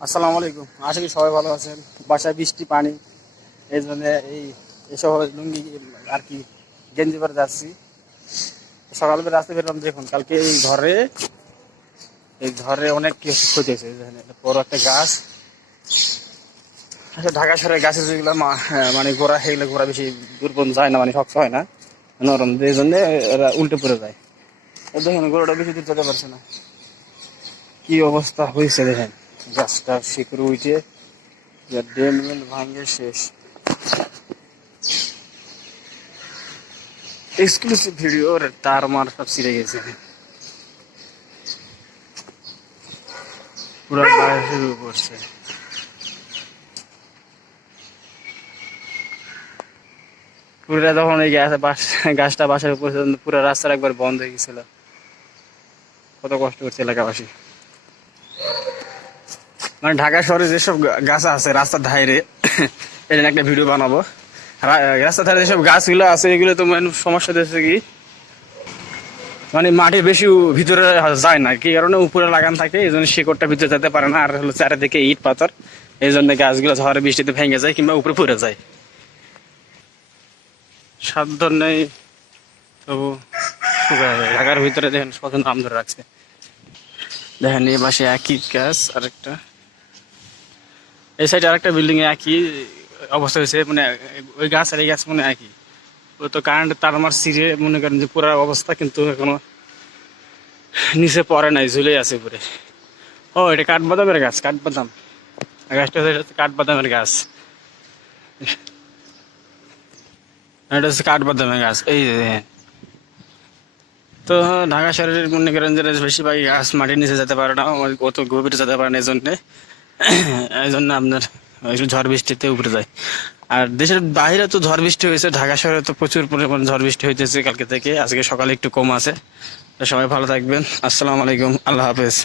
আসসালামু আলাইকুম। আশা করি সবাই ভালো আছেন। বাসায় বৃষ্টি পানি এই জন্য এই এসব লুঙ্গি আর কি গেঞ্জি পরে যাচ্ছি। সকালবেলা রাস্তা বেরলাম দেখুন কালকে এই ঘরে এই ঘরে অনেক কিছু ক্ষতি হয়েছে বড় একটা গাছ। আচ্ছা ঢাকা শহরের গাছের যেগুলো হ্যাঁ, মানে গোড়া সেগুলো গোড়া বেশি দূর পর্যন্ত যায় না মানে শক্ত হয় না নরম এই জন্য এরা উল্টে পড়ে যায়। দেখেন গোড়াটা বেশি দূর যেতে পারছে না। কি অবস্থা হয়েছে দেখেন। গাছটা শিকড় উঠে ডেম মেল ভাঙে শেষ। এক্সক্লুসিভ ভিডিও তার মার সব ছিঁড়ে গেছে। পুরো গায়ে শুরু করছে। পুরোটা যখন এই গাছ বাস- গাছটা বাসার উপর পুরো রাস্তার একবার বন্ধ হয়ে গেছিল। কত কষ্ট করছে এলাকাবাসী। মানে ঢাকা শহরে যেসব গাছ আছে রাস্তার ধারে জন্য একটা ভিডিও বানাবো। রাস্তার ধারে যেসব গাছগুলো আছে, এগুলো তো মানে সমস্যা হচ্ছে কি মানে মাটি বেশি ভিতরে যায় না। কি কারণে? উপরে লাগান থাকে, এই জন্য শিকড়টা ভিতরে যেতে পারে না। আর হলো চারিদিকে ইট পাথর, এই জন্য গাছগুলো ঝড়ে বৃষ্টিতে ভেঙে যায় কিংবা উপরে পড়ে যায়। সাধ্য নেই তবু যায়। ঢাকার ভিতরে দেখেন, কত নাম ধরে রাখছে। দেখেন, এই পাশে একই গাছ, আরেকটা। এই সাইডে আরেকটা বিল্ডিং এ একই অবস্থা হয়েছে মানে ওই গাছ আর এই গাছ মানে একই। ও তো কারেন্ট তার আমার সিরে মনে করেন যে পুরো অবস্থা কিন্তু এখনও নিচে পড়ে নাই ঝুলে আছে উপরে। ও, এটা কাঠবাদামের গাছ, কাঠবাদাম। গাছটা হচ্ছে কাঠবাদামের গাছ। এটা হচ্ছে কাঠবাদামের গাছ, এই তো ঢাকা শহরের মনে করেন যে বেশিরভাগ গাছ মাটির নিচে যেতে পারে না অত গভীরে যেতে পারে না এই জন্যে। এই জন্য আপনার ঝড় বৃষ্টিতে উপরে যায়। আর দেশের বাইরে তো ঝড় বৃষ্টি হয়েছে, ঢাকা শহরে তো প্রচুর পরিমাণ ঝড় বৃষ্টি হইতেছে কালকে থেকে, আজকে সকালে একটু কম আছে। সবাই ভালো থাকবেন। আসসালামু আলাইকুম, আল্লাহ হাফেজ।